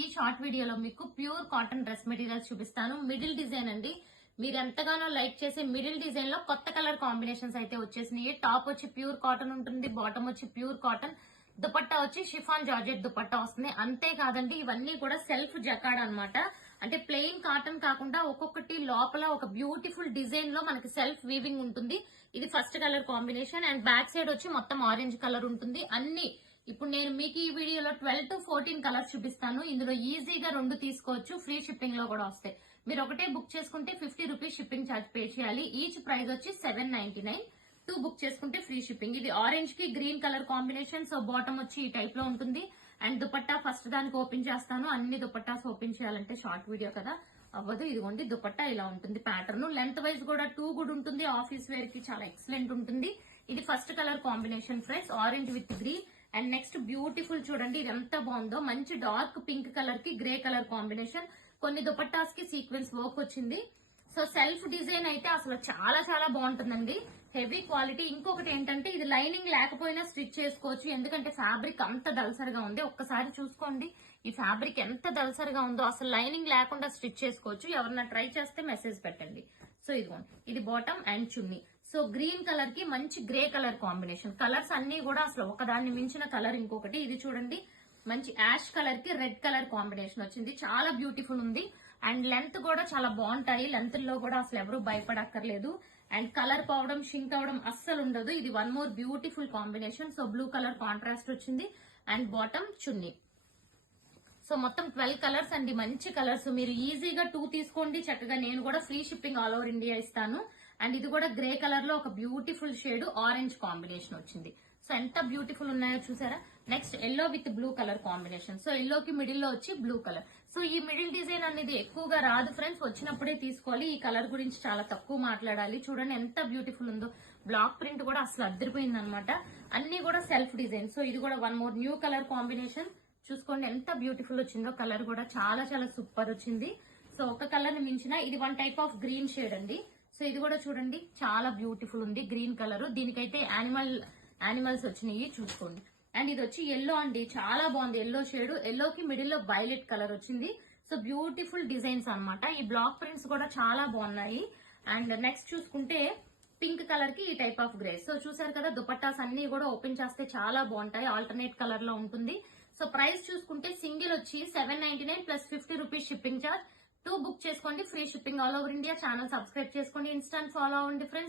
ఈ షార్ట్ వీడియోలో మీకు ప్యూర్ కాటన్ డ్రెస్ మెటీరియల్స్ చూపిస్తాను. మిడిల్ డిజైన్ అండి. మీరు ఎంతగానో లైక్ చేసే మిడిల్ డిజైన్ లో కొత్త కలర్ కాంబినేషన్స్ అయితే వచ్చేసినాయి. టాప్ వచ్చి ప్యూర్ కాటన్ ఉంటుంది, బాటమ్ వచ్చి ప్యూర్ కాటన్, దుపట్టా వచ్చి షిఫాన్ జార్జెట్ దుపట్టా వస్తుంది. అంతేకాదండి, ఇవన్నీ కూడా సెల్ఫ్ జకాడ్ అన్నమాట. అంటే ప్లెయిన్ కాటన్ కాకుండా ఒక్కొక్కటి లోపల ఒక బ్యూటిఫుల్ డిజైన్ లో మనకి సెల్ఫ్ వీవింగ్ ఉంటుంది. ఇది first colour combination. And back side వచ్చి మొత్తం ఆరెంజ్ కలర్ ఉంటుంది. అన్ని ఇప్పుడు నేను మీకు ఈ వీడియోలో 12 to 14 కలర్స్ చూపిస్తాను. ఇందులో ఈజీగా 2 తీసుకోవచ్చు. ఫ్రీ షిప్పింగ్ లో కూడా వస్తాయి. మీరు ఒకటే బుక్ చేసుకుంటే 50 రూపీస్ షిప్పింగ్ ఛార్జ్ పే చేయాలి. ఈచ్ ప్రైస్ వచ్చి 799. 2 బుక్ చేసుకుంటే ఫ్రీ షిప్పింగ్. ఇది ఆరెంజ్ కి green colour combination. So bottom వచ్చి ఈ టైప్ లో ఉంటుంది. అండ్ దుపట్టా ఫస్ట్ దానికి ఓపెన్ చేస్తాను. అన్ని దుపట్టాస్ ఓపెన్ చేయాలంటే షార్ట్ వీడియో కదా అవ్వదు. ఇదిగోండి దుపట్టా ఇలా ఉంటుంది. ప్యాటర్న్ లెంత్ వైజ్ కూడా 2 గుడ్ ఉంటుంది. ఆఫీస్ వేర్ కి చాలా ఎక్సలెంట్ ఉంటుంది. ఇది first colour combination friends, orange with green. And next beautiful చూడండి, ఇది ఎంత బాగుందో. మంచి డార్క్ పింక్ కలర్ కి గ్రే కలర్ కాంబినేషన్. కొన్ని దుపట్టాస్ కి సీక్వెన్స్ వర్క్ వచ్చింది. సో సెల్ఫ్ డిజైన్ అయితే అసలు చాలా చాలా బాగుంటుందండి. Heavy quality. ఇంకొకటి ఏంటంటే ఇది లైనింగ్ లేకపోయినా స్టిచ్ చేసుకోవచ్చు. ఎందుకంటే ఫ్యాబ్రిక్ అంత దల్సరిగా ఉంది. ఒక్కసారి చూసుకోండి ఈ ఫ్యాబ్రిక్ ఎంత దల్సరిగా ఉందో. అసలు లైనింగ్ లేకుండా స్టిచ్ చేసుకోవచ్చు. ఎవరన్నా ట్రై చేస్తే మెసేజ్ పెట్టండి. సో ఇదిగోండి, ఇది bottom and chunni. So green colour కి మంచి గ్రే కలర్ కాంబినేషన్. కలర్స్ అన్ని కూడా అసలు ఒకదాన్ని మించిన కలర్ ఇంకొకటి. ఇది చూడండి, మంచి యాష్ కలర్ కి రెడ్ కలర్ కాంబినేషన్ వచ్చింది. చాలా బ్యూటిఫుల్ ఉంది. అండ్ లెంత్ కూడా చాలా బాగుంటాయి. లెంత్ లో కూడా అసలు ఎవరు భయపడక్కర్లేదు. అండ్ కలర్ పోవడం, షింక్ అవడం అస్సలు ఉండదు. ఇది one more beautiful combination. So blue colour contrast వచ్చింది. And bottom chunni. సో మొత్తం 12 కలర్స్ అండి, మంచి కలర్స్. మీరు ఈజీగా 2 తీసుకోండి చక్కగా. నేను కూడా free shipping all over India ఇస్తాను. అండ్ ఇది కూడా గ్రే కలర్ లో ఒక బ్యూటిఫుల్ షేడ్ ఆరెంజ్ కాంబినేషన్ వచ్చింది. సో ఎంత బ్యూటిఫుల్ ఉన్నాయో చూసారా. Next yellow with blue colour combination. So ఎల్లోకి మిడిల్ లో వచ్చి బ్లూ కలర్. సో ఈ మిడిల్ డిజైన్ అనేది ఎక్కువగా రాదు ఫ్రెండ్స్, వచ్చినప్పుడే తీసుకోవాలి. ఈ కలర్ గురించి చాలా తక్కువ మాట్లాడాలి. చూడండి ఎంత బ్యూటిఫుల్ ఉందో. బ్లాక్ ప్రింట్ కూడా అసలు అద్దరిపోయింది అనమాట. అన్ని కూడా సెల్ఫ్ డిజైన్. సో ఇది కూడా one more new colour combination. చూసుకోండి ఎంత బ్యూటిఫుల్ వచ్చిందో. కలర్ కూడా చాలా చాలా సూపర్ వచ్చింది. సో ఒక కలర్ ని మించిన ఇది one type of green shade అండి. సో ఇది కూడా చూడండి చాలా బ్యూటిఫుల్ ఉంది. గ్రీన్ కలర్, దీనికైతే యానిమల్స్ వచ్చినాయి చూసుకోండి. అండ్ ఇది వచ్చి ఎల్లో అండి, చాలా బాగుంది. ఎల్లో షేడ్, ఎల్లోకి మిడిల్ లో వైలెట్ కలర్ వచ్చింది. సో బ్యూటిఫుల్ డిజైన్స్ అన్నమాట. ఈ బ్లాక్ ప్రింట్స్ కూడా చాలా బాగున్నాయి. అండ్ నెక్స్ట్ చూసుకుంటే పింక్ కలర్ కి ఈ టైప్ ఆఫ్ గ్రే. సో చూసారు కదా, దుపట్టాస్ అన్ని కూడా ఓపెన్ చేస్తే చాలా బాగుంటాయి. ఆల్టర్నేట్ కలర్ లో ఉంటుంది. సో ప్రైస్ చూసుకుంటే సింగిల్ వచ్చి 799 plus 50 rupees shipping charge. 2 book చేసుకోండి, free shipping all over India. Channel subscribe చేసుకోండి, ఇన్స్టాంట్ ఫాలో అవ్వండి ఫ్రెండ్స్.